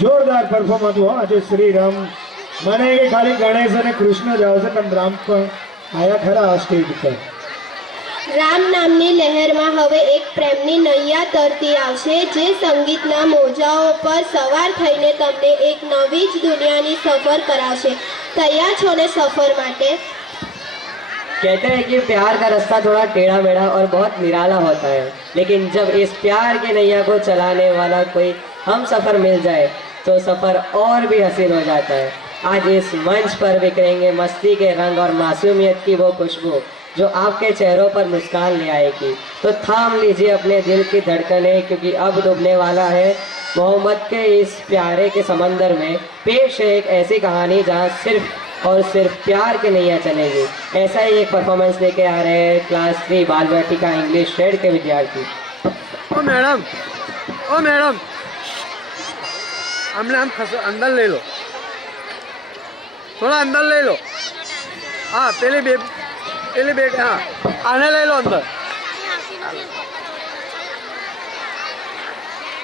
જોરદાર પરફોર્મન્સ હતું આજે શ્રી રામ મને કે ખાલી ગણેશ અને કૃષ્ણ જ આવશે પણ રામ પણ આયા ખરા આ સ્ટેજ પર રામ નામની લહેરમાં હવે એક પ્રેમની નૈયા તરતી આવશે જે સંગીતના મોજાઓ પર સવાર થઈને તમને એક નવી જ દુનિયાની સફર કરાવશે। તૈયાર છો ને सफर માટે? कहते हैं कि प्यार का रास्ता थोड़ा टेढ़ा मेढ़ा और बहुत निराला होता है, लेकिन जब इस प्यार की नैया को चलाने वाला कोई हम सफ़र मिल जाए तो सफ़र और भी हसीन हो जाता है। आज इस मंच पर बिखरेंगे मस्ती के रंग और मासूमियत की वो खुशबू जो आपके चेहरों पर मुस्कान ले आएगी। तो थाम लीजिए अपने दिल की धड़कनें, क्योंकि अब डूबने वाला है मोहब्बत के इस प्यारे के समंदर में। पेश है एक ऐसी कहानी जहाँ सिर्फ और सिर्फ प्यार की नैया चलेगी। ऐसा ही एक परफॉर्मेंस लेके आ रहे हैं क्लास 3 बाल वाटिका इंग्लिश ट्रेड के विद्यार्थी। ओ मैडम हमने हम अंदर ले लो, थोड़ा अंदर ले लो। हाँ पहले बेटे हाँ आने ले लो अंदर।